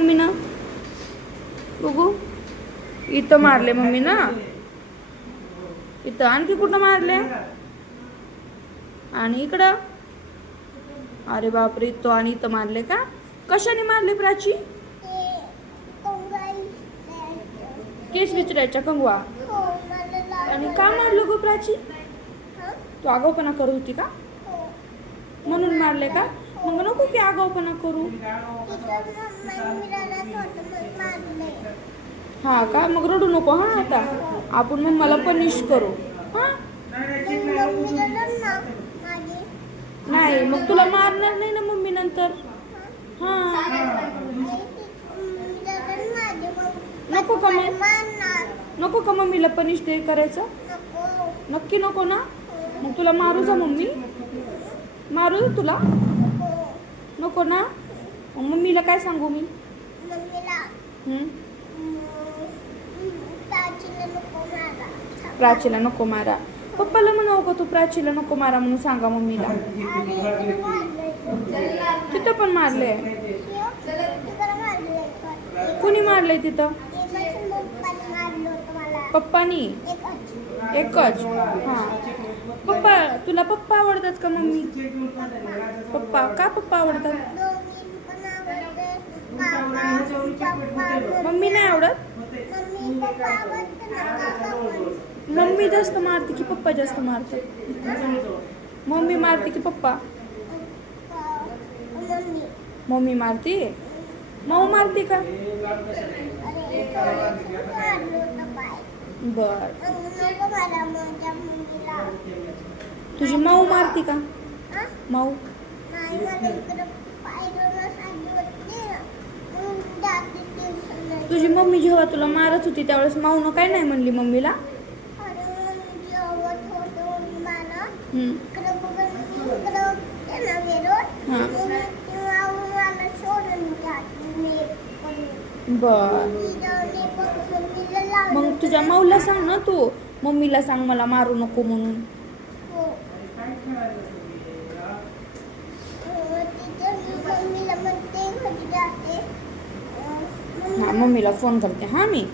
मम्मीनं? बघू. इथं मारले मम्मी ना. इथं आणखी कुठं मारले? आणि इकडं. अरे बापरे, इथं आणि इथं मारले का? कशाने मारले प्राची? केस विचारायच्या कंगवा. आणि का मारलं गो प्राची? तू आगाऊपणा करत होती का? म्हणून मारले का? मग नको की आगाऊपणा करू. हा का? मग रडू नको हा. आता आपण मम्माला पनिश करू हा. नाही मग तुला मारणार नाही ना मम्मी नंतर. हा नको का मग? नको का मम्मीला पनिश ते करायचं? नक्की नको ना? मग तुला मारू जा मम्मी? मारू तुला? नको ना? मग मम्मीला काय सांगू मी? प्राचीला नको मारा. पप्पाला म्हणावं का तू प्राचीला नको मारा म्हणून सांगा मम्मीला. तिथं पण मारले. कुणी मारलंय तिथं? पप्पानी. एकच. हा. पप्पा तुला पप्पा आवडतात का मम्मी? पप्पा का पप्पा आवडतात? मम्मी नाही आवडत? मम्मी जास्त मारते की पप्पा जास्त मारतात? मम्मी मारते की पप्पा? मम्मी मारते. माऊ मारते का? बर. तुझी माऊ मारते का? माऊ तुझी मम्मी जेव्हा तुला मारत होती त्यावेळेस माऊनं काय नाही म्हणली मम्मीला? बर. मग तुझ्या माऊला सांग ना तू. मम्मीला सांग मला मारू नको म्हणून. हा मम्मीला फोन करते हा मी.